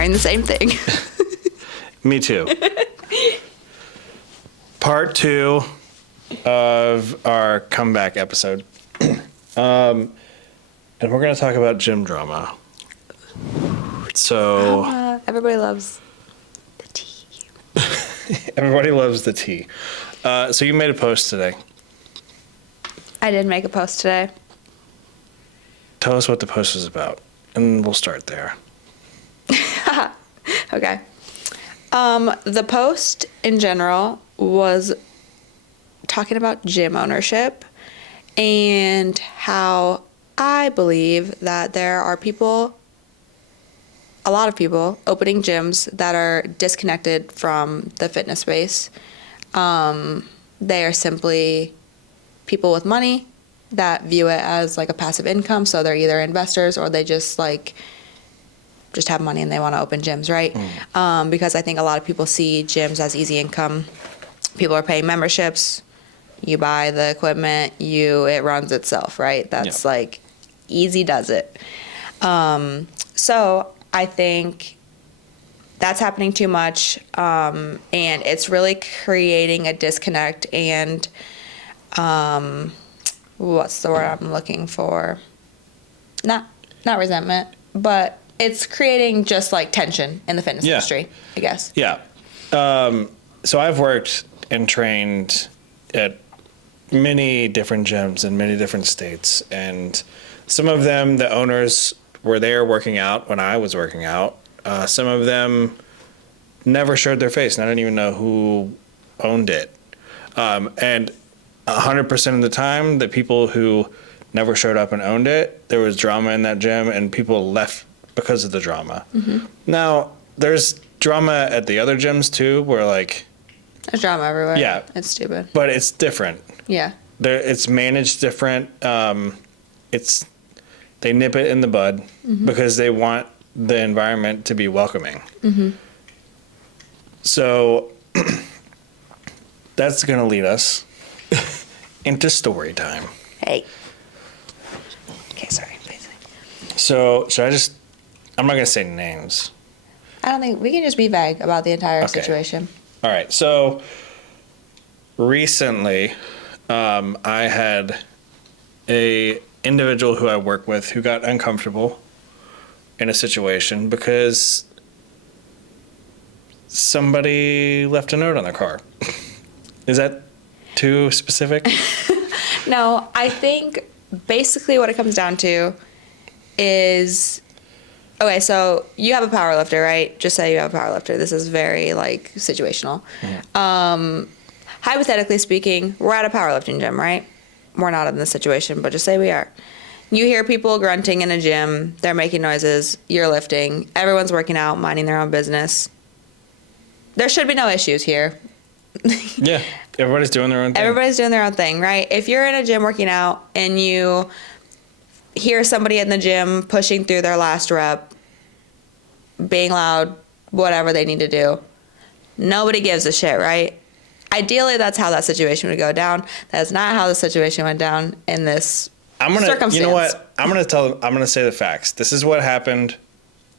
wearing the same thing. Me too. Part 2 of our comeback episode. And we're going to talk about gym drama. So everybody loves the tea. Everybody loves the tea. So you made a post today. I did make a post today. Tell us what the post was about, and we'll start there. Okay. The post in general was talking about gym ownership and how I believe that there are a lot of people opening gyms that are disconnected from the fitness space. They are simply people with money that view it as like a passive income. So they're either investors or they just have money and they want to open gyms, right? Because I think a lot of people see gyms as easy income. People are paying memberships. You buy the equipment, it runs itself, right? That's like easy does it. So I think that's happening too much, and it's really creating a disconnect and what's the word I'm looking for? Not resentment, but it's creating just like tension in the fitness industry, I guess. Yeah. So I've worked and trained at many different gyms in many different states, and some of them, the owners were there working out when I was working out. Some of them never showed their face, and I didn't even know who owned it. And 100% of the time, the people who never showed up and owned it, there was drama in that gym, and people left because of the drama. Mm-hmm. Now, there's drama at the other gyms too, where like... There's drama everywhere. Yeah. It's stupid. But it's different. Yeah. It's managed different. They nip it in the bud because they want the environment to be welcoming. Mm-hmm. So that's going to lead us into story time. Hey. Okay, sorry. Please. So I'm not going to say names. I don't think we can just be vague about the entire situation. All right. So recently, I had a individual who I work with who got uncomfortable in a situation because somebody left a note on their car. Is that too specific? No, I think basically what it comes down to is, okay, so you have a power lifter, right? Just say you have a power lifter. This is very like situational. Yeah. Hypothetically speaking, we're at a powerlifting gym, right? We're not in this situation, but just say we are. You hear people grunting in a gym. They're making noises. You're lifting. Everyone's working out, minding their own business. There should be no issues here. Yeah. Everybody's doing their own thing. Everybody's doing their own thing, right? If you're in a gym working out and you hear somebody in the gym pushing through their last rep, being loud, whatever they need to do, nobody gives a shit, right? Ideally, that's how that situation would go down. That's not how the situation went down in this circumstance. You know what? I'm going to say the facts. This is what happened.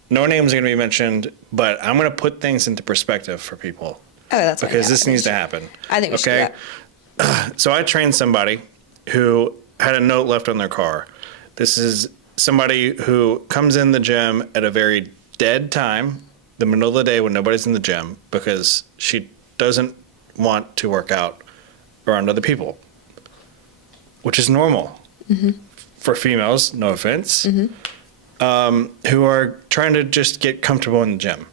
No names are going to be mentioned, but I'm going to put things into perspective for people. Oh, that's because this needs to happen. I think we should do that. So I trained somebody who had a note left on their car. This is somebody who comes in the gym at a very dead time, the middle of the day when nobody's in the gym, because she doesn't want to work out around other people, which is normal for females, no offense, who are trying to just get comfortable in the gym.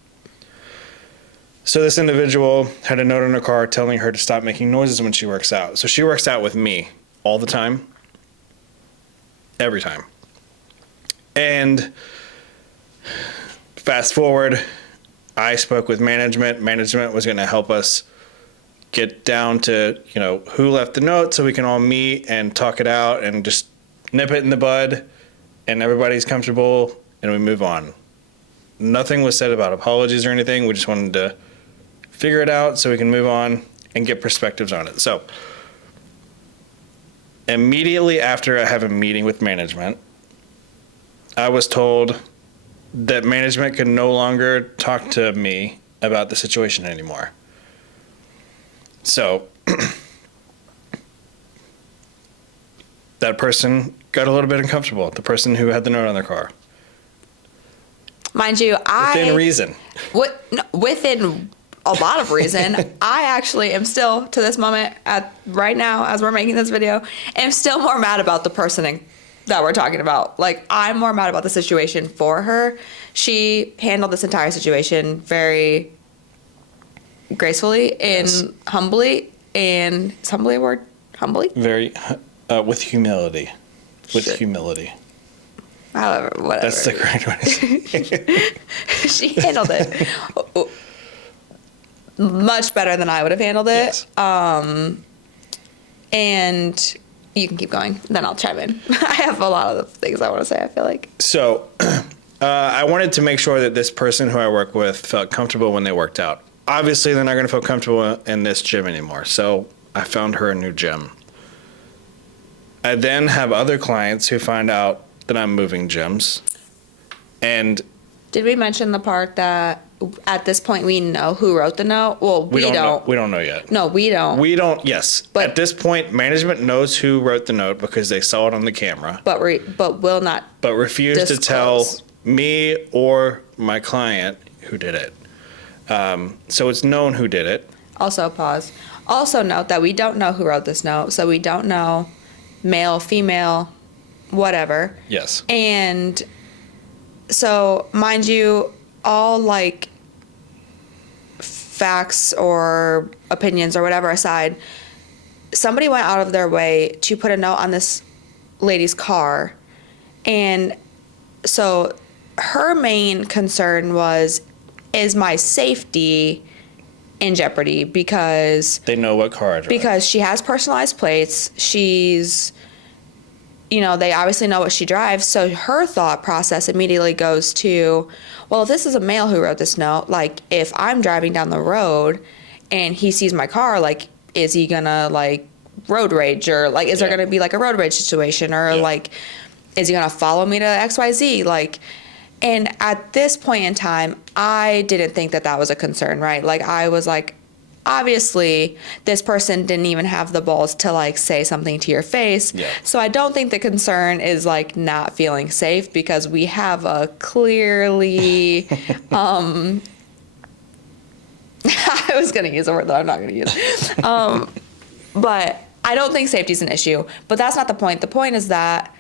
So this individual had a note on her car telling her to stop making noises when she works out. So she works out with me all the time, every time. And fast forward, I spoke with management. Management was going to help us get down to, who left the note so we can all meet and talk it out and just nip it in the bud and everybody's comfortable and we move on. Nothing was said about apologies or anything. We just wanted to figure it out so we can move on and get perspectives on it. So immediately after I have a meeting with management, I was told that management could no longer talk to me about the situation anymore. So that person got a little bit uncomfortable, the person who had the note on their car. Mind you, Within reason. Within a lot of reason, I actually am still, to this moment, right now, as we're making this video, am still more mad about the person that we're talking about. Like, I'm more mad about the situation for her. She handled this entire situation very gracefully and humbly. And is humbly a word? Humbly? Very, with humility. With humility. However, whatever. That's the correct one to say. She handled it much better than I would have handled it. Yes. And you can keep going, then I'll chime in. I have a lot of the things I want to say, I feel like. So I wanted to make sure that this person who I work with felt comfortable when they worked out. Obviously, they're not going to feel comfortable in this gym anymore. So I found her a new gym. I then have other clients who find out that I'm moving gyms. And did we mention the part that at this point we know who wrote the note? Well, we don't. We don't know yet. No, we don't. We don't, yes. But at this point, management knows who wrote the note because they saw it on the camera. But will not. But refuse to tell me or my client who did it. So it's known who did it. Also, pause. Also note that we don't know who wrote this note, so we don't know male, female, whatever. Yes. And so, mind you, all like facts or opinions or whatever aside, somebody went out of their way to put a note on this lady's car. And so her main concern was, is my safety in jeopardy? Because they know what car I drive. Because she has personalized plates. She's, they obviously know what she drives. So her thought process immediately goes to, well, if this is a male who wrote this note, like, if I'm driving down the road and he sees my car, like, is he gonna, like, road rage? Or, like, is there gonna be, like, a road rage situation? Or, like, is he gonna follow me to XYZ? Like, and at this point in time, I didn't think that that was a concern, right? Like, I was like, obviously, this person didn't even have the balls to, like, say something to your face. Yeah. So I don't think the concern is, like, not feeling safe, because we have a clearly, I was going to use a word that I'm not going to use. But I don't think safety is an issue. But that's not the point. The point is that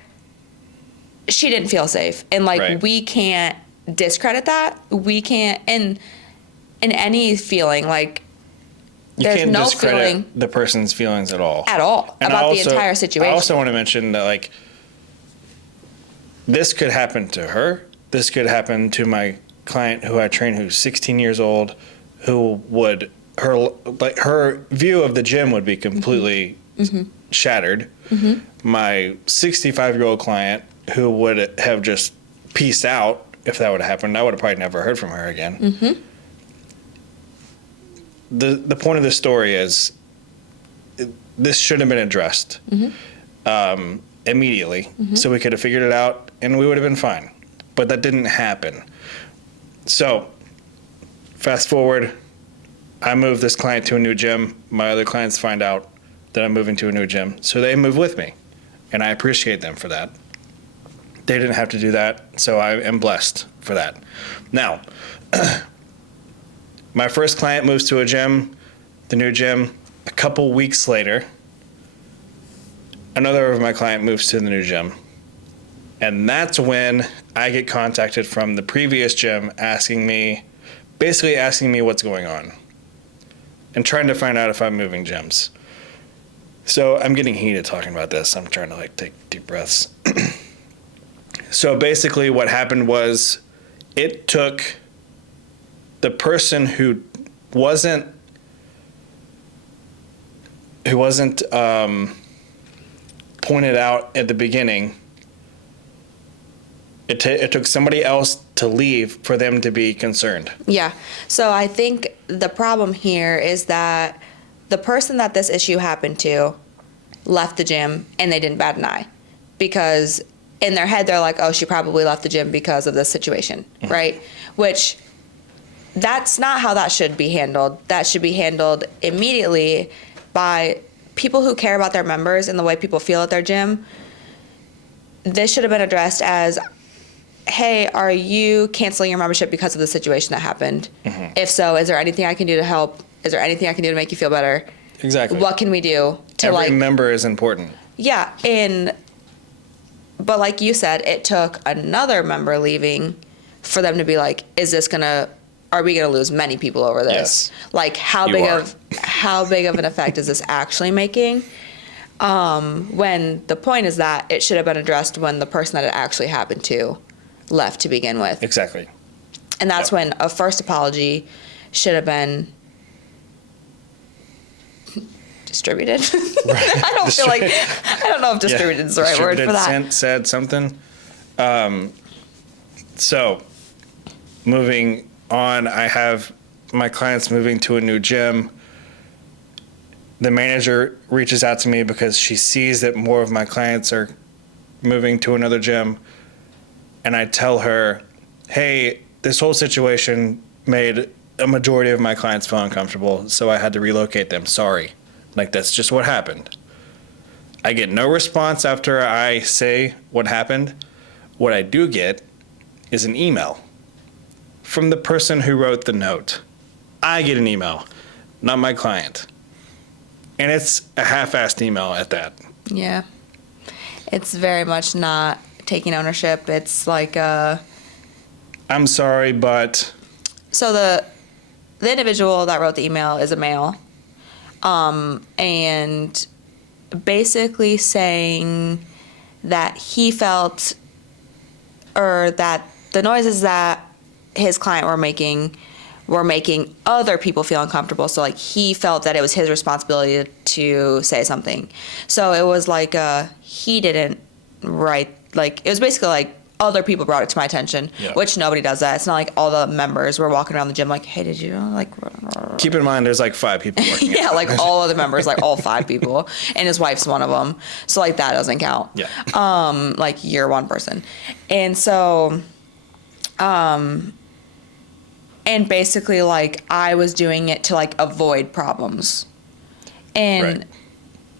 she didn't feel safe. And, like, we can't discredit that. We can't, in any feeling, like, you can't discredit the person's feelings at all. At all. And about the entire situation. I also want to mention that, like, this could happen to her. This could happen to my client who I train, who's 16 years old, who would, her view of the gym would be completely shattered. Mm-hmm. My 65-year-old client, who would have just peaced out if that would have happened, I would have probably never heard from her again. Mm-hmm. The point of the story is this should have been addressed immediately, so we could have figured it out and we would have been fine. But that didn't happen. So fast forward, I move this client to a new gym. My other clients find out that I'm moving to a new gym, so they move with me, and I appreciate them for that. They didn't have to do that, so I am blessed for that. Now, my first client moves to a gym, the new gym. A couple weeks later, another of my client moves to the new gym. And that's when I get contacted from the previous gym basically asking me what's going on and trying to find out if I'm moving gyms. So I'm getting heated talking about this. I'm trying to, like, take deep breaths. So basically what happened was it took the person who wasn't pointed out at the beginning. It took somebody else to leave for them to be concerned. Yeah. So I think the problem here is that the person that this issue happened to left the gym and they didn't bat an eye, because in their head, they're like, oh, she probably left the gym because of this situation, right? Which that's not how that should be handled. That should be handled immediately by people who care about their members and the way people feel at their gym. This should have been addressed as, hey, are you canceling your membership because of the situation that happened? If so, is there anything I can do to help? Is there anything I can do to make you feel better? Exactly. What can we do to Every member is important. Yeah, but like you said, it took another member leaving for them to be like, are we gonna lose many people over this? Yes. Like how big of an effect is this actually making? When the point is that it should have been addressed when the person that it actually happened to left to begin with. Exactly. And that's when a first apology should have been distributed. Right. I don't know if distributed is the right word for that. Sent, said something. So moving on, I have my clients moving to a new gym. The manager reaches out to me because she sees that more of my clients are moving to another gym. And I tell her, hey, this whole situation made a majority of my clients feel uncomfortable, so I had to relocate them. Sorry. Like, that's just what happened. I get no response after I say what happened. What I do get is an email from the person who wrote the note. I get an email, not my client. And it's a half-assed email at that. Yeah. It's very much not taking ownership. It's like I'm sorry, but... So the individual that wrote the email is a male. And basically saying that he felt, or that the noises that his client were making other people feel uncomfortable. So like he felt that it was his responsibility to say something. So it was like he didn't write, like it was basically like other people brought it to my attention, which nobody does that. It's not like all the members were walking around the gym like, hey, did you know, like... Keep in mind, there's like 5 people working. Yeah, like all of the members, like all 5 people, and his wife's one of them. So like that doesn't count. Yeah. Like you're one person. And so, and basically like I was doing it to like avoid problems. And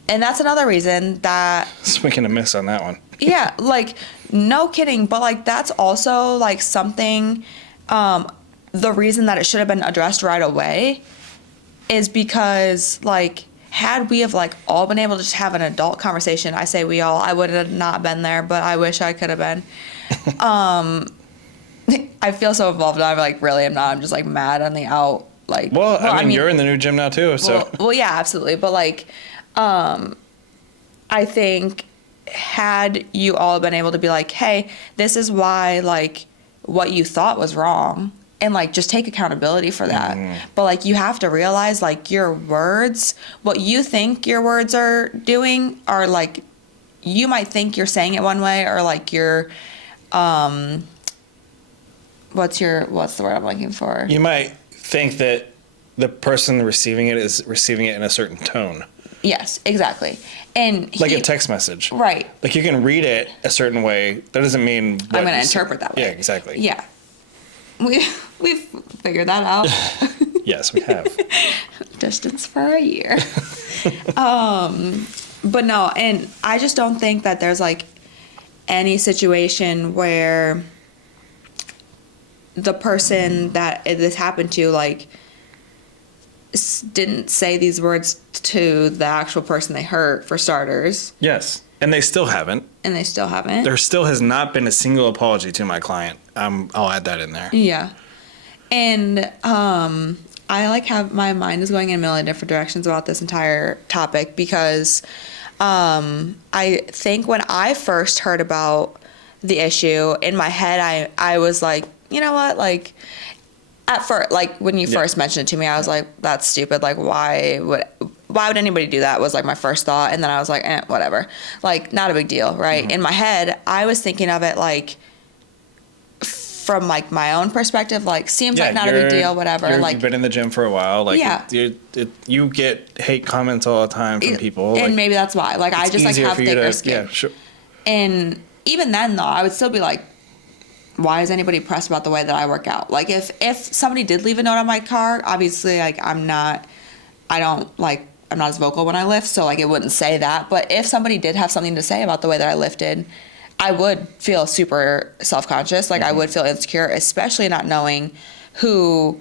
that's another reason that... Swing and a miss on that one. Yeah, like, no kidding, but, like, that's also, like, something, the reason that it should have been addressed right away is because, like, had we have, like, all been able to just have an adult conversation, I say we all, I would have not been there, but I wish I could have been. I feel so involved, I'm, like, really am not, I'm just, like, mad on the out, like... Well, I mean, you're in the new gym now, too, so... Well, yeah, absolutely, but, like, I think... had you all been able to be like, hey, this is why, like, what you thought was wrong, and, like, just take accountability for that. But, like, you have to realize, like, your words, what you think your words are doing are, like, you might think you're saying it one way, or, like, you're, what's the word I'm looking for? You might think that the person receiving it is receiving it in a certain tone. Yes, exactly. And like a text message. Right. Like you can read it a certain way. That doesn't mean I'm going to interpret that way. Yeah, exactly. Yeah. We've figured that out. Yes, we have. Distance for a year. But no, and I just don't think that there's like any situation where the person that this happened to, like, didn't say these words to the actual person they hurt, for starters. Yes. And they still haven't. There still has not been a single apology to my client. I'll add that in there. Yeah. And I like have my mind is going in a million different directions about this entire topic because I think when I first heard about the issue, in my head I was like, you know what, like, at first, like, when you first mentioned it to me, I was like, that's stupid. Like, why would anybody do that, was, like, my first thought. And then I was like, whatever. Like, not a big deal, right? Mm-hmm. In my head, I was thinking of it, like, from, like, my own perspective, like, seems like not a big deal, whatever. Like, you've been in the gym for a while. Like, you get hate comments all the time from people. And like, maybe that's why. Like, I just, like, have thicker skin. Yeah, sure. And even then though, I would still be like, why is anybody pressed about the way that I work out? Like if somebody did leave a note on my car, obviously like I'm not as vocal when I lift, so like it wouldn't say that. But if somebody did have something to say about the way that I lifted, I would feel super self-conscious. Like I would feel insecure, especially not knowing who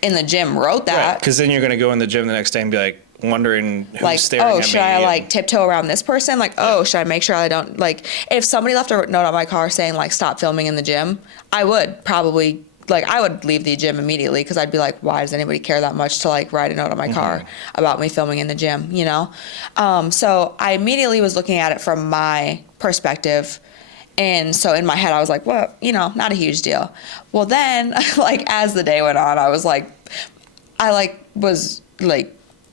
in the gym wrote that. Right, because then you're going to go in the gym the next day and be like wondering who's like, staring at me. oh, should I like tiptoe around this person? Like, oh, should I make sure I don't like, if somebody left a note on my car saying like, stop filming in the gym, I would probably like, I would leave the gym immediately because I'd be like, why does anybody care that much to like write a note on my car about me filming in the gym, you know? So I immediately was looking at it from my perspective. And so in my head, I was like, well, you know, not a huge deal. Well, then like as the day went on, I was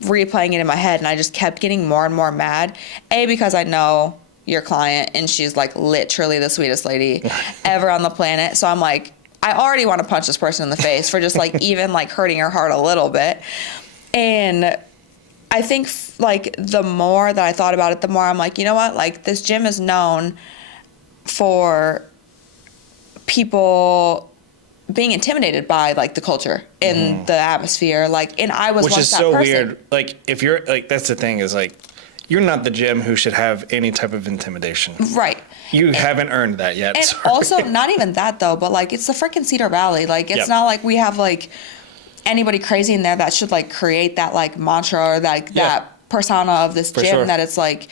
replaying it in my head, and I just kept getting more and more mad. Because I know your client and she's like literally the sweetest lady ever on the planet. So I'm like, I already want to punch this person in the face for just like even like hurting her heart a little bit. And I think like the more that I thought about it, the more I'm like, you know what? Like this gym is known for people being intimidated by like the culture and the atmosphere. Like, and I was which once is that so person. weird. Like if you're like, that's the thing is like, you're not the gym who should have any type of intimidation. Right. You haven't earned that yet. And Sorry. also, not even that though, but like it's the freaking Cedar Valley. Like it's not like we have like anybody crazy in there that should like create that like mantra or like that persona of this gym that it's like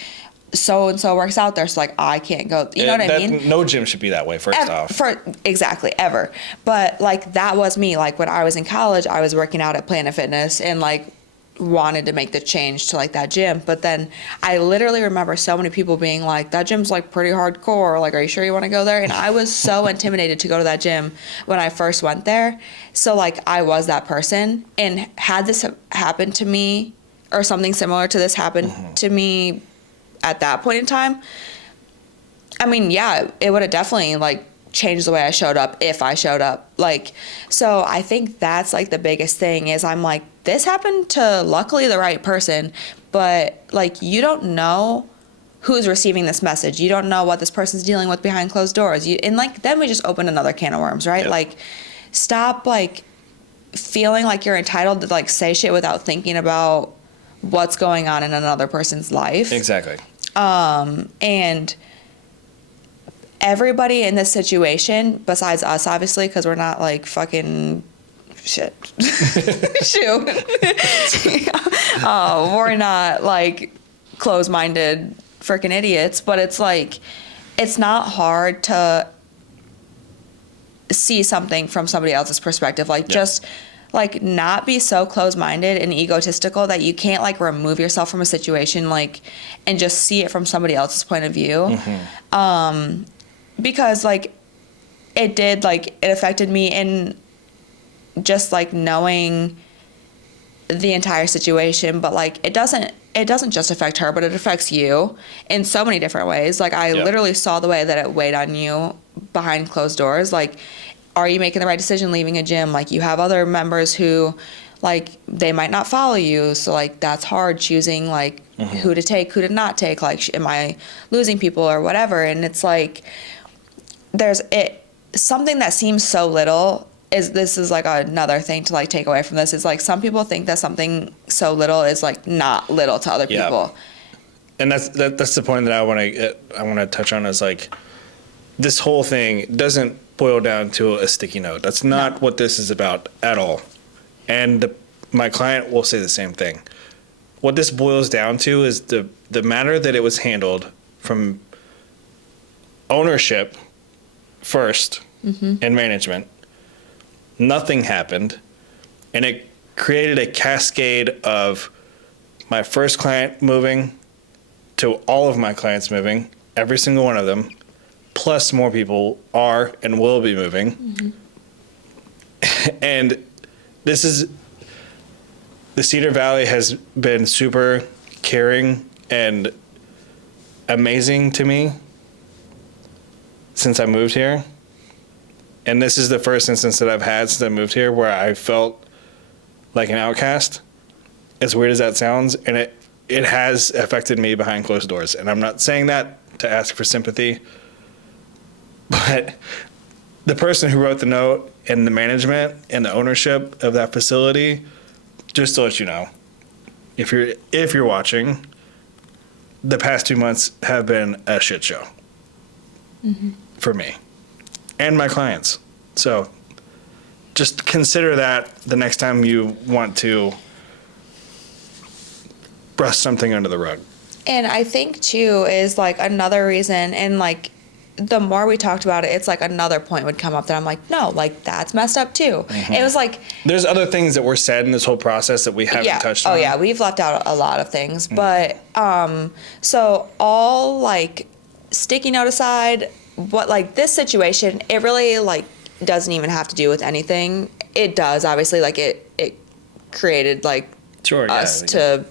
so and so works out there, so like I can't go. You know what I mean? No gym should be that way. First off, exactly ever. But like that was me. Like when I was in college, I was working out at Planet Fitness and like wanted to make the change to like that gym. But then I literally remember so many people being like, that gym's like pretty hardcore, like are you sure you want to go there? And I was so intimidated to go to that gym when I first went there. So like I was that person, and had this happened to me or something similar to this happen to me at that point in time, I mean, yeah, it would have definitely like changed the way I showed up if I showed up. Like, so I think that's like the biggest thing is I'm like, this happened to luckily the right person, but like you don't know who's receiving this message. You don't know what this person's dealing with behind closed doors. And like then we just opened another can of worms, right? Like stop like feeling like you're entitled to like say shit without thinking about what's going on in another person's life. Exactly. And everybody in this situation, besides us, obviously, because we're not like fucking shit. Shoot. We're not like closed-minded freaking idiots, but it's like, it's not hard to see something from somebody else's perspective. Like just like not be so closed-minded and egotistical that you can't like remove yourself from a situation like and just see it from somebody else's point of view. Because like it did, like it affected me in just like knowing the entire situation, but like it doesn't just affect her, but it affects you in so many different ways. Like I literally saw the way that it weighed on you behind closed doors. Like, are you making the right decision leaving a gym? Like you have other members who like they might not follow you, so like that's hard choosing like who to take, who to not take. Like am I losing people or whatever? And it's like there's something that seems so little is like another thing to like take away from this is like some people think that something so little is like not little to other people. And that's the point that I want to touch on is like this whole thing doesn't boil down to a sticky note. That's not what this is about at all. And my client will say the same thing. What this boils down to is the manner that it was handled from ownership first and management. Nothing happened, and it created a cascade of my first client moving to all of my clients moving, every single one of them, plus more people are and will be moving. And this is, the Cedar Valley has been super caring and amazing to me since I moved here. And this is the first instance that I've had since I moved here where I felt like an outcast, as weird as that sounds. And it has affected me behind closed doors. And I'm not saying that to ask for sympathy. But the person who wrote the note and the management and the ownership of that facility, just to let you know, if you're watching, the past 2 months have been a shit show for me and my clients. So just consider that the next time you want to brush something under the rug. And I think too is like another reason, and like the more we talked about it, it's like another point would come up that I'm like, no, like that's messed up too. It was like There's other things that were said in this whole process that we haven't touched on. Oh yeah, we've left out a lot of things. But so all like sticky note aside, what like this situation, it really like doesn't even have to do with anything. It does, obviously, like it created like us to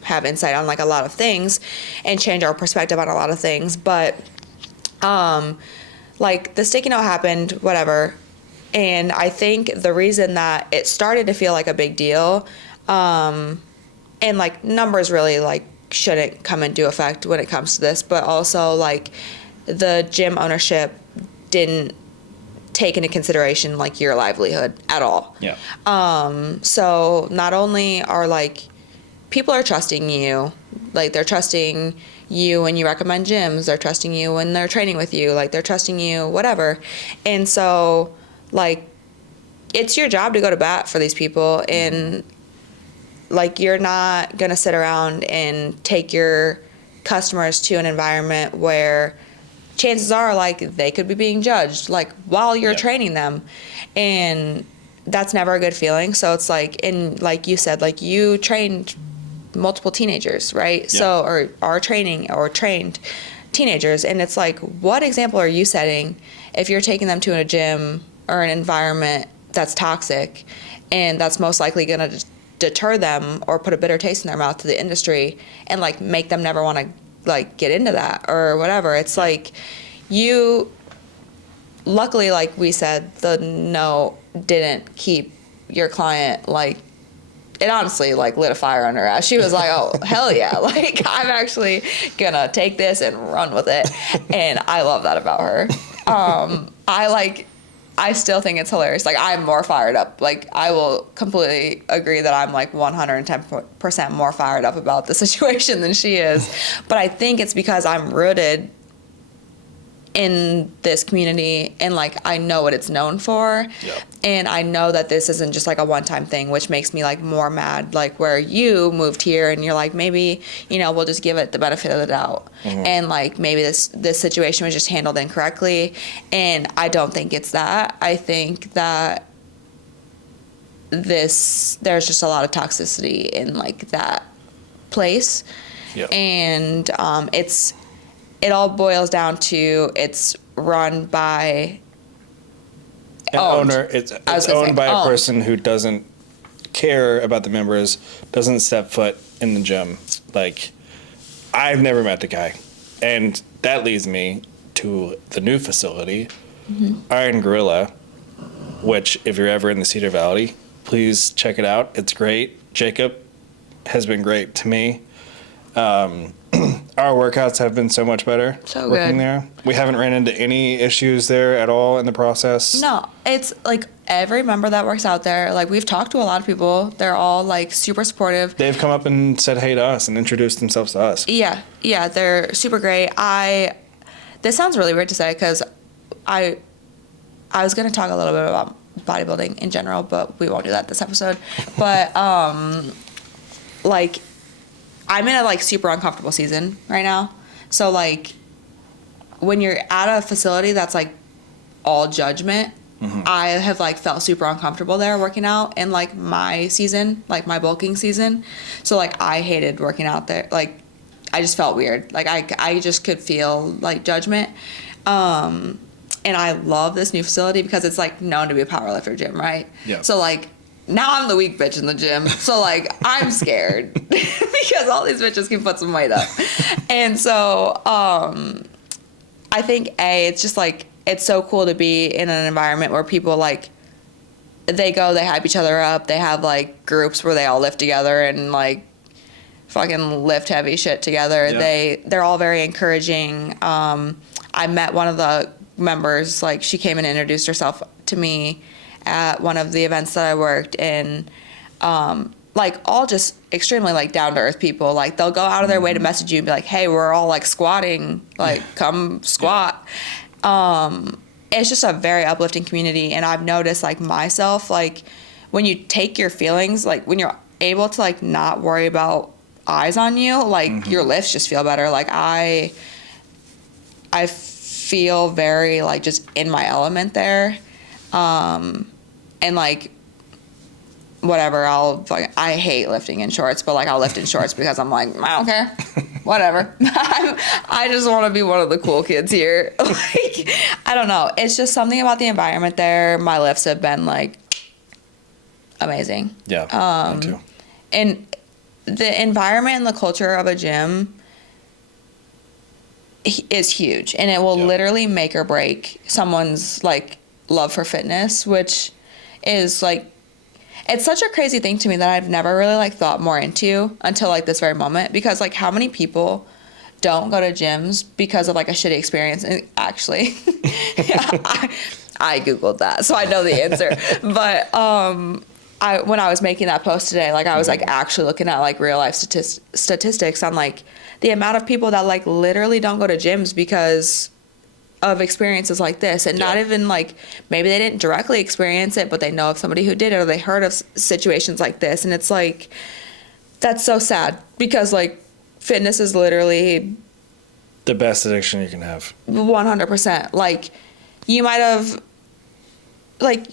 have insight on like a lot of things and change our perspective on a lot of things. But like the sticky note happened, whatever. And I think the reason that it started to feel like a big deal, and like numbers really like shouldn't come into effect when it comes to this, but also like the gym ownership didn't take into consideration like your livelihood at all. Yeah. So not only are like people are trusting you, like they're trusting you when you recommend gyms, they're trusting you when they're training with you, like they're trusting you, whatever. And so like it's your job to go to bat for these people, and like you're not gonna sit around and take your customers to an environment where chances are like they could be being judged like while you're training them, and that's never a good feeling. So it's like, and like you said, like you trained multiple teenagers, right? Yeah. So or are training or trained teenagers, and it's like, what example are you setting if you're taking them to a gym or an environment that's toxic, and that's most likely going to deter them or put a bitter taste in their mouth to the industry and like make them never want to like get into that or whatever. It's like you, luckily, like we said, the note didn't keep your client like, it honestly like lit a fire under her ass. She was like, oh, hell yeah. Like I'm actually gonna take this and run with it. And I love that about her. I still think it's hilarious. Like I'm more fired up. Like I will completely agree that I'm like 110% more fired up about the situation than she is. But I think it's because I'm rooted in this community, and like I know what it's known for. Yep. And I know that this isn't just like a one-time thing, which makes me like more mad, like where you moved here and you're like, maybe, you know, we'll just give it the benefit of the doubt. And like maybe this situation was just handled incorrectly, and I don't think it's that. I think that there's just a lot of toxicity in like that place. Yep. And it all boils down to it's run by an owner. It's owned by a person who doesn't care about the members, doesn't step foot in the gym. Like, I've never met the guy. And that leads me to the new facility, Iron Gorilla, which if you're ever in the Cedar Valley, please check it out. It's great. Jacob has been great to me. Our workouts have been so much better working there. We haven't ran into any issues there at all in the process. No, it's like every member that works out there, like we've talked to a lot of people. They're all like super supportive. They've come up and said hey to us and introduced themselves to us. Yeah, they're super great. This sounds really weird to say because I was going to talk a little bit about bodybuilding in general, but we won't do that this episode. But like I'm in a like super uncomfortable season right now. So like when you're at a facility that's like all judgment, I have like felt super uncomfortable there working out in like my season, like my bulking season. So like I hated working out there. Like I just felt weird. Like I just could feel like judgment. And I love this new facility because it's like known to be a powerlifter gym, right? Yeah. So like now I'm the weak bitch in the gym. So like I'm scared because all these bitches can put some weight up. And so I think it's just like it's so cool to be in an environment where people like they hype each other up. They have like groups where they all lift together and like fucking lift heavy shit together. Yeah. They're all very encouraging. I met one of the members, like she came and introduced herself to me at one of the events that I worked in. Like all just extremely like down to earth people. Like they'll go out of their way to message you and be like, hey, we're all like squatting, like come squat. It's just a very uplifting community. And I've noticed like myself, like when you take your feelings, like when you're able to like not worry about eyes on you, like your lifts just feel better. Like I feel very like just in my element there. And like whatever, I hate lifting in shorts, but like I'll lift in shorts because I'm like, I don't care, whatever. I just want to be one of the cool kids here. Like, I don't know. It's just something about the environment there. My lifts have been like amazing. Yeah, me too. And the environment and the culture of a gym is huge, and it will literally make or break someone's like love for fitness, which is like, it's such a crazy thing to me that I've never really like thought more into until like this very moment, because like how many people don't go to gyms because of like a shitty experience? And actually I googled that, so I know the answer. But when I was making that post today, like I was like actually looking at like real life statistics on like the amount of people that like literally don't go to gyms because of experiences like this, and not even like maybe they didn't directly experience it, but they know of somebody who did it, or they heard of situations like this. And it's like, that's so sad, because like fitness is literally the best addiction you can have. 100%. Like you might have, like,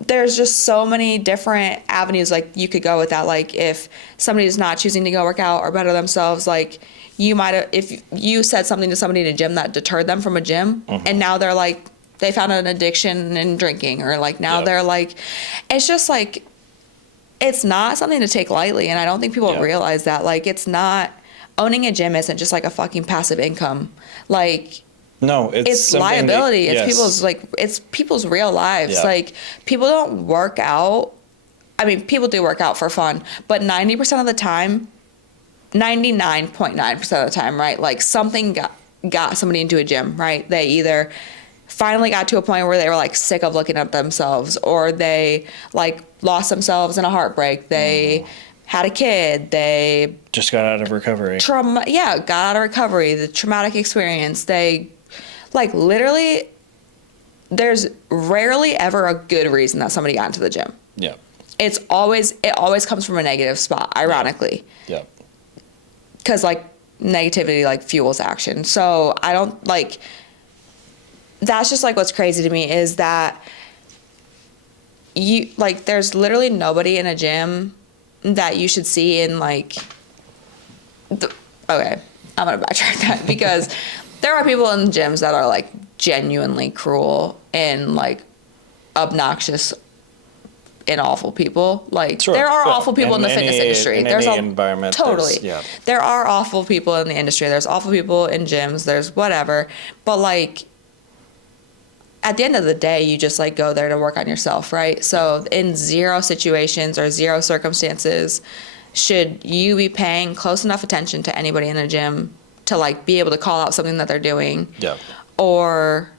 there's just so many different avenues like you could go with that. Like if somebody's not choosing to go work out or better themselves, like you might have, if you said something to somebody in a gym that deterred them from a gym, and now they're like, they found an addiction in drinking, or like now they're like, it's just like, it's not something to take lightly. And I don't think people realize that. Like it's not, owning a gym isn't just like a fucking passive income. Like, no, it's liability. It's people's like, it's people's real lives. Like people don't work out. I mean, people do work out for fun, but 90% of the time, 99.9% of the time, right? Like something got somebody into a gym, right? They either finally got to a point where they were like sick of looking at themselves, or they like lost themselves in a heartbreak. They had a kid. They just got out of recovery. Got out of recovery. The traumatic experience. They like literally, there's rarely ever a good reason that somebody got into the gym. Yeah. It always comes from a negative spot, ironically. Yeah. Because like negativity like fuels action. So I don't like, that's just like what's crazy to me is that you like, there's literally nobody in a gym that you should see in like okay, I'm gonna backtrack that, because there are people in gyms that are like genuinely cruel and like obnoxious and awful people. Like there are awful people in the fitness industry. There's any environment. Totally. There are awful people in the industry. There's awful people in gyms. There's whatever. But like at the end of the day, you just like go there to work on yourself, right? So in zero situations or zero circumstances should you be paying close enough attention to anybody in a gym to like be able to call out something that they're doing. Yeah. Or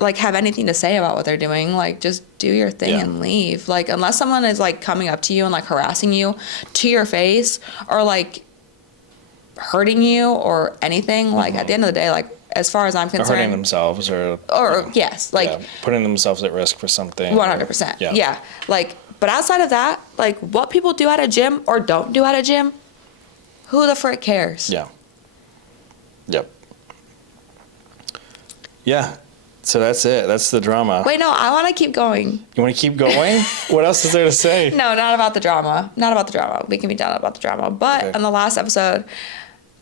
like have anything to say about what they're doing. Like just do your thing and leave. Like unless someone is like coming up to you and like harassing you to your face, or like hurting you or anything, like at the end of the day, like as far as I'm concerned, or hurting themselves or yes, like putting themselves at risk for something. 100%. Yeah. Like, but outside of that, like what people do at a gym or don't do at a gym, who the frick cares? Yeah. Yep. Yeah. So that's it. That's the drama. Wait, no, I want to keep going. You want to keep going? What else is there to say? No, not about the drama. Not about the drama. We can be done about the drama. But on the last episode,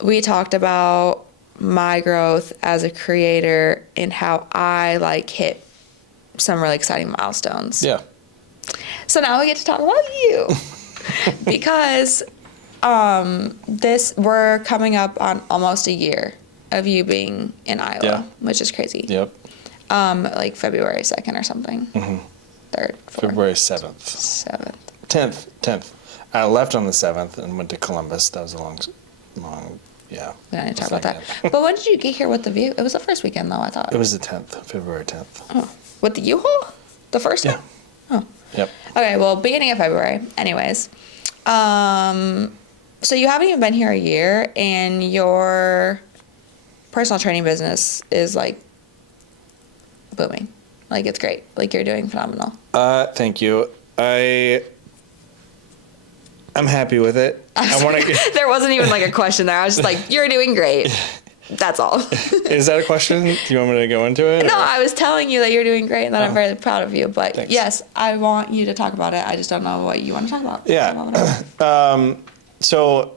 we talked about my growth as a creator and how I like hit some really exciting milestones. Yeah. So now we get to talk about you. Because we're coming up on almost a year of you being in Iowa, which is crazy. Yep. Like February 2nd or something. 3rd, 4th. February 7th. 10th. I left on the 7th and went to Columbus. That was a long Yeah. We don't need to talk It's about not that. But when did you get here with the view? It was the first weekend, though, I thought. It was the 10th, February 10th. Oh. With the U-Haul? The first Yeah. time? Oh. Yep. Okay, well, beginning of February. Anyways. So you haven't even been here a year, and your personal training business is, like, booming. Like, it's great. Like, you're doing phenomenal. Thank you. I'm happy with it. I want to. There wasn't even, like, a question there. I was just like, you're doing great. That's all. Is that a question? Do you want me to go into it? No, or? I was telling you that you're doing great and that I'm very proud of you. But Thanks. yes, I want you to talk about it. I just don't know what you want to talk about. Yeah. So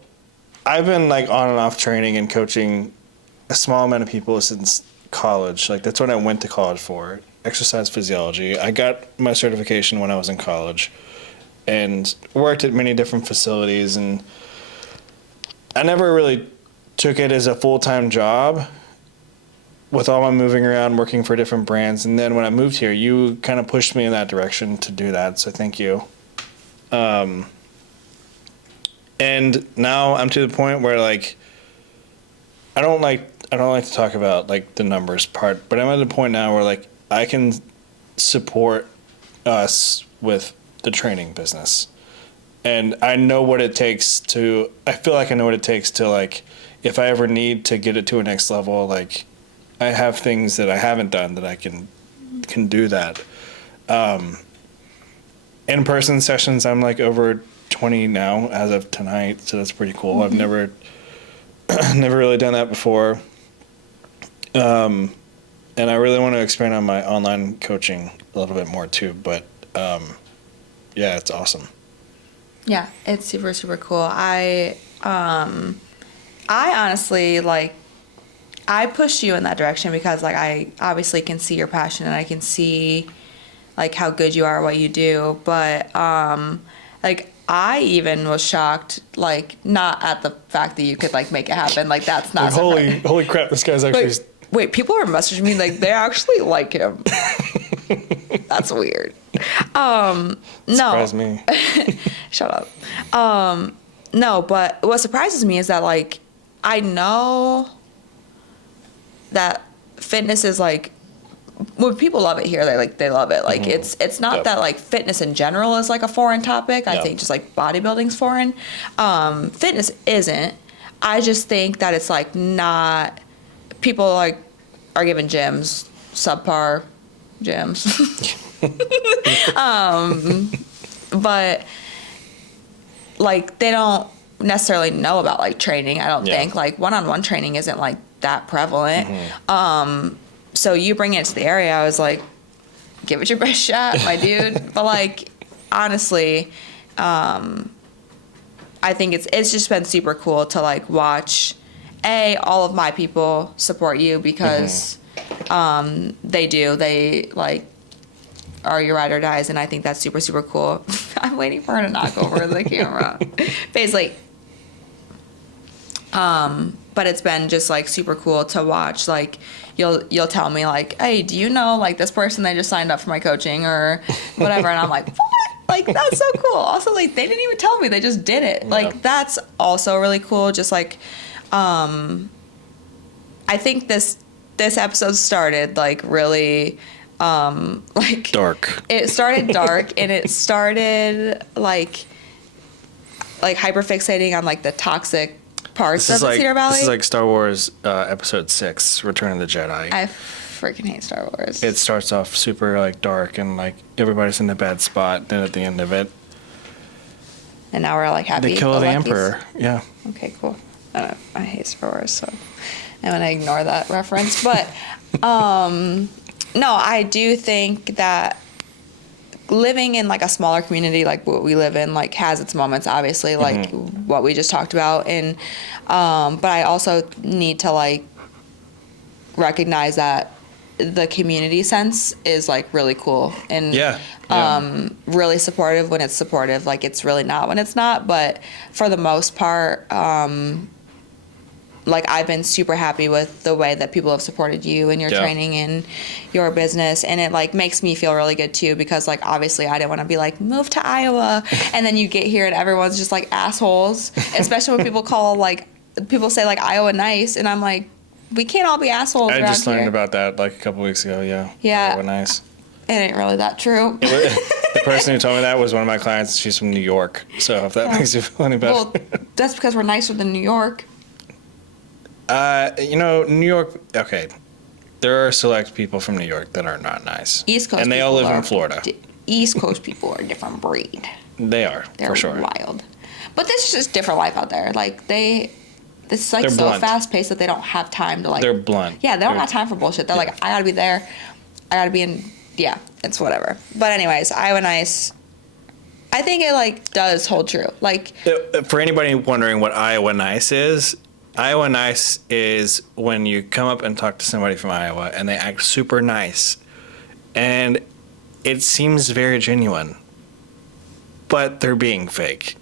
I've been like on and off training and coaching a small amount of people since college. Like that's what I went to college for, exercise physiology. I got my certification when I was in college and worked at many different facilities, and I never really took it as a full-time job with all my moving around, working for different brands. And then when I moved here, you kind of pushed me in that direction to do that. So thank you. And now I'm to the point where like, I don't like to talk about like the numbers part, but I'm at the point now where like I can support us with the training business. And I know what it takes to, I feel like I know what it takes to like, if I ever need to get it to a next level, like I have things that I haven't done that I can do that. In-person sessions, I'm like over 20 now as of tonight, so that's pretty cool. I've never really done that before. And I really want to expand on my online coaching a little bit more too, but yeah, it's awesome. Yeah, it's super, super cool. I honestly, like, I push you in that direction because, like, I obviously can see your passion and I can see, like, how good you are at what you do. But, like, I even was shocked, like, not at the fact that you could, like, make it happen. Like, that's not Like, holy crap, this guy's actually... Like, wait, people are messaging me, like, they actually like him. That's weird. No. Surprise me. Shut up. No, but what surprises me is that, like, I know that fitness is like, when people love it here, they love it. Like it's not that like fitness in general is like a foreign topic. I think just like bodybuilding's foreign. Fitness isn't. I just think that it's like not, people like are given gyms, subpar gyms. But like they don't necessarily know about like training. I don't think like one-on-one training isn't like that prevalent. So you bring it to the area, I was like, give it your best shot, my dude. But like honestly, I think it's just been super cool to like watch all of my people support you because they like are your ride or dies, and I think that's super, super cool. I'm waiting for her to knock over the camera. Basically. But it's been just like super cool to watch. Like you'll tell me like, hey, do you know like this person they just signed up for my coaching or whatever? And I'm like, what? Like that's so cool. Also like they didn't even tell me, they just did it. Like that's also really cool. Just like, I think this episode started like really, like dark. It started dark and it started like hyper fixating on like the toxic parts of the Cedar Valley. This is like Star Wars Episode 6, Return of the Jedi. I freaking hate Star Wars. It starts off super like dark and like everybody's in a bad spot. Then at the end of it, and now we're like happy. They kill the Emperor. Yeah. Okay, cool. I hate Star Wars, so I'm gonna ignore that reference. But no, I do think that living in like a smaller community like what we live in like has its moments, obviously, like what we just talked about, and but I also need to like recognize that the community sense is like really cool and really supportive when it's supportive. Like it's really not when it's not, but for the most part, like I've been super happy with the way that people have supported you and your training and your business, and it like makes me feel really good too, because like obviously I didn't want to be like move to Iowa and then you get here and everyone's just like assholes, especially when people call like people say like Iowa nice, and I'm like, we can't all be assholes I around just learned here. about that like a couple weeks ago. Yeah. Yeah. Iowa nice. It ain't really that true. The person who told me that was one of my clients. She's from New York. So if that makes you feel any better. Well, that's because we're nicer than New York. New York. Okay, there are select people from New York that are not nice. East Coast and they all people live in are- Florida. East Coast people are a different breed. They are They're for sure. wild. But this is just different life out there. Like it's like They're so blunt. fast paced that they don't have time to like. They're blunt. Yeah, they don't They're- have time for bullshit. They're Yeah. like, I gotta be there. I gotta be in. Yeah, it's whatever. But anyways, Iowa nice. I think it like does hold true. Like For anybody wondering what Iowa nice is when you come up and talk to somebody from Iowa and they act super nice, and it seems very genuine, but they're being fake.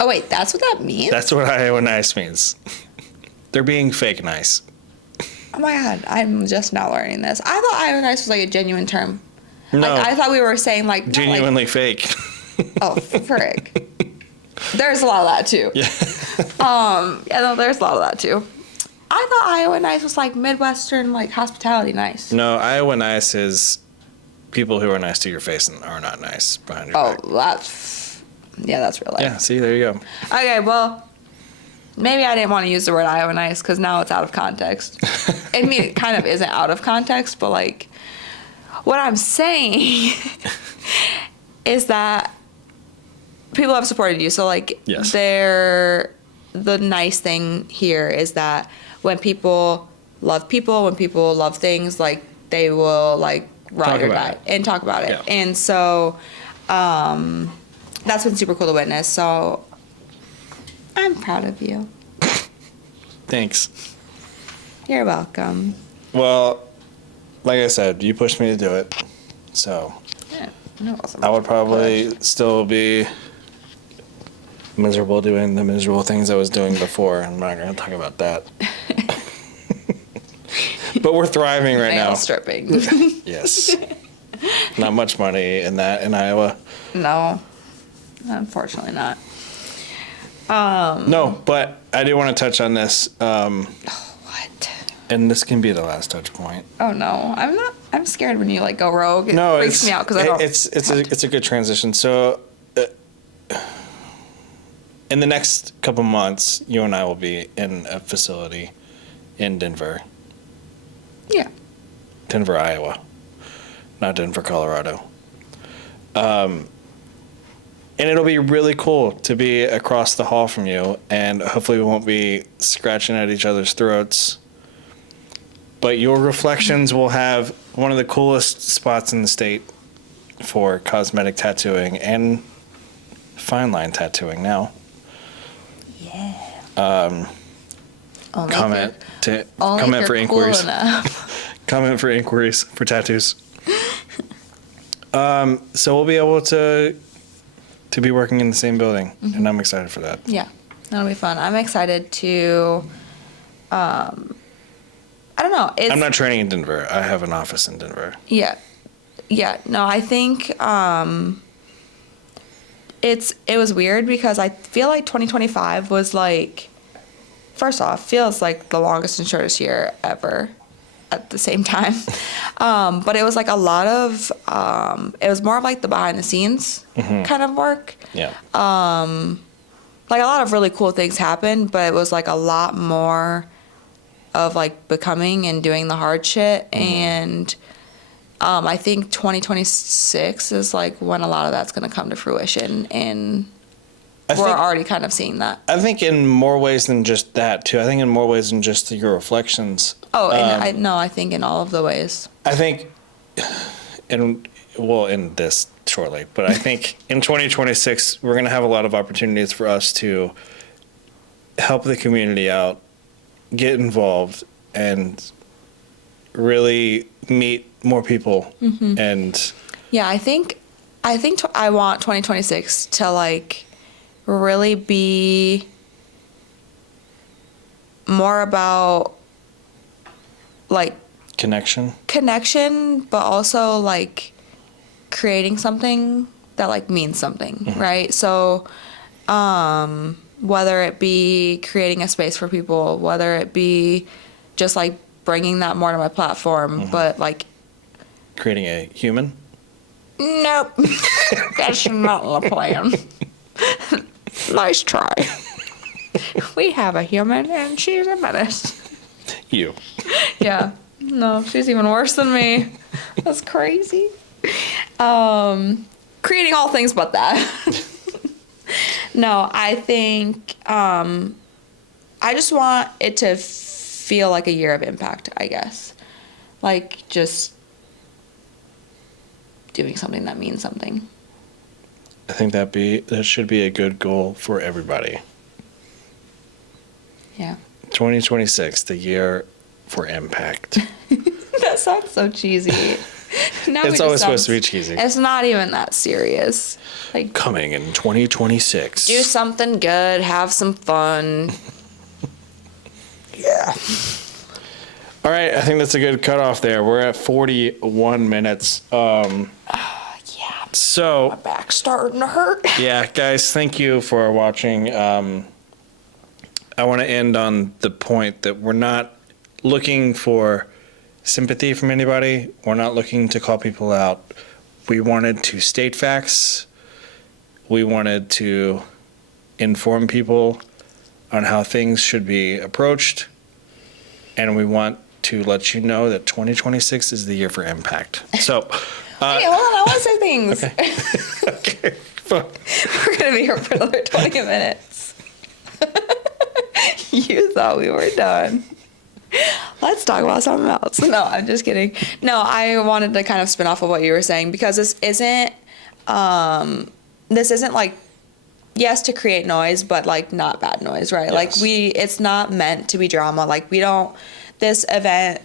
oh wait, that's what that means. That's what Iowa nice means. They're being fake nice. Oh my god, I'm just now learning this. I thought Iowa nice was like a genuine term. No, Like, I thought we were saying like not, like, genuinely fake. oh frick. There's a lot of that too. Yeah. Yeah, no, there's a lot of that too. I thought Iowa nice was like Midwestern like hospitality nice. No, Iowa nice is people who are nice to your face and are not nice behind your Oh, back. that's real life. Yeah, see, there you go. Okay, well, maybe I didn't want to use the word Iowa nice because now it's out of context. I mean, it kind of isn't out of context, but like, what I'm saying is that people have supported you. So like, Yes. the nice thing here is that when people, when people love things, like they will like ride Talk or about die it. and talk about it. Yeah. And so that's been super cool to witness. So I'm proud of you. Thanks. You're welcome. Well, like I said, you pushed me to do it. So Yeah, no, it wasn't I would much probably push. still be miserable doing the miserable things I was doing before. I'm not going to talk about that. But we're thriving right Nail now. stripping. Yes. Not much money in that in Iowa. No, unfortunately not. No, but I do want to touch on this, What? and this can be the last touch point. Oh no, I'm not. I'm scared when you like go rogue. It No, freaks me out because I don't. it's a good transition. So, in the next couple months, you and I will be in a facility in Denver, Yeah. Iowa, not Denver, Colorado. And it'll be really cool to be across the hall from you, and hopefully we won't be scratching at each other's throats. But your reflections will have one of the coolest spots in the state for cosmetic tattooing and fine line tattooing now. Yeah. Only Comment if you're for cool inquiries. enough. Comment for inquiries for tattoos. So we'll be able to be working in the same building, and I'm excited for that. Yeah, that'll be fun. I'm excited to. I don't know. I'm not training in Denver. I have an office in Denver. Yeah. Yeah. No, I think it was weird because I feel like 2025 was like, first off, feels like the longest and shortest year ever at the same time. But it was like a lot of, it was more of like the behind the scenes kind of work. Yeah. Like a lot of really cool things happened, but it was like a lot more of like becoming and doing the hard shit. And I think 2026 is like when a lot of that's going to come to fruition, and we're already kind of seeing that. I think in more ways than just that too. I think in more ways than just your reflections. Oh, and I think in all of the ways. I think, and we'll end this shortly, but I think in 2026 we're going to have a lot of opportunities for us to help the community out, get involved, and really meet more people. And Yeah, I think I want 2026 to like really be more about like connection, but also like creating something that like means something, right? So whether it be creating a space for people, whether it be just like bringing that more to my platform, but like Creating a human? nope, that's not the plan. Nice try. We have a human and she's a menace. You. Yeah. No, she's even worse than me. That's crazy. Creating all things but that. No, I think I just want it to feel like a year of impact, I guess. Like just doing something that means something. I think that should be a good goal for everybody. Yeah. 2026, the year for impact. That sounds so cheesy. Now It's always supposed to be cheesy. It's not even that serious. Like Coming in 2026. do something good, have some fun. Yeah. All right, I think that's a good cutoff there. We're at 41 minutes. Yeah. So, My back's starting to hurt. yeah, guys, thank you for watching. I want to end on the point that we're not looking for sympathy from anybody. We're not looking to call people out. We wanted to state facts. We wanted to inform people on how things should be approached. And we want to let you know that 2026 is the year for impact. So, Hey, hold on, I want to say things. okay, fine. We're going to be here for another 20 minutes. You thought we were done. Let's talk about something else. No, I'm just kidding. No, I wanted to kind of spin off of what you were saying because this isn't like, yes, to create noise, but like not bad noise, right? Yes. Like it's not meant to be drama. Like this event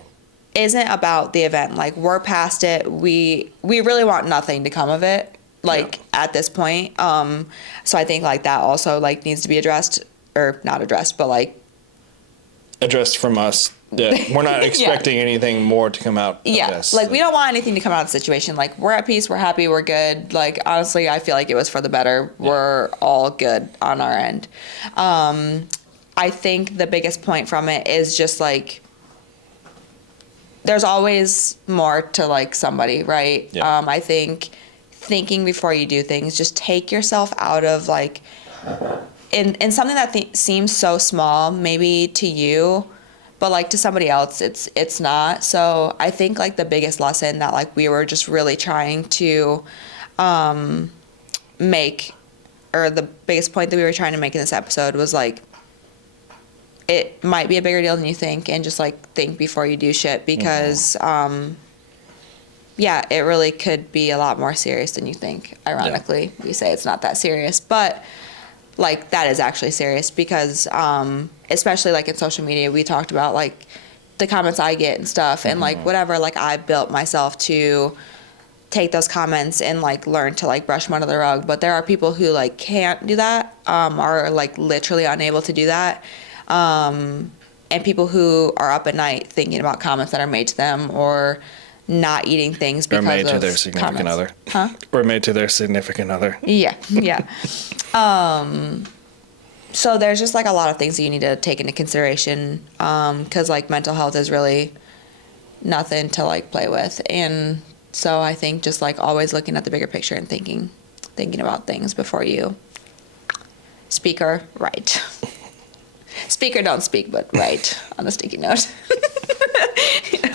isn't about the event. Like we're past it. We really want nothing to come of it. Like at this point. So I think like that also like needs to be addressed or not addressed, but like Addressed from us. Yeah, we're not expecting anything more to come out of this. Like we don't want anything to come out of the situation. Like we're at peace, we're happy, we're good. Like honestly, I feel like it was for the better. Yeah. We're all good on our end. I think the biggest point from it is just like there's always more to like somebody, right? Yeah. I think thinking before you do things, just take yourself out of like in something that seems so small, maybe to you, but like to somebody else, it's not. So I think like the biggest lesson that like we were just really trying to make, or the biggest point that we were trying to make in this episode was like, it might be a bigger deal than you think, and just like think before you do shit because, yeah, it really could be a lot more serious than you think. Ironically, we say it's not that serious, but like that is actually serious because, especially like in social media, we talked about like the comments I get and stuff, and like whatever, like I built myself to take those comments and like learn to like brush them under the rug. But there are people who like can't do that, are like literally unable to do that. And people who are up at night thinking about comments that are made to them or not eating things because or made of to their significant comments. other. Or made to their significant other. Yeah. So there's just like a lot of things that you need to take into consideration, because like mental health is really nothing to like play with. And so I think just like always looking at the bigger picture and thinking about things before you speak or write. Speak or don't speak, but write on a sticky note.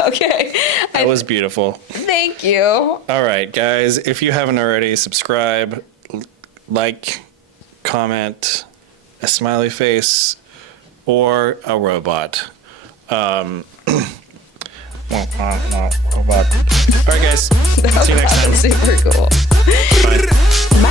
Okay. That was beautiful. Thank you. All right, guys, if you haven't already, subscribe, like, comment, a smiley face, or a robot. Robot. All right, guys. See you next time. Super cool. Bye.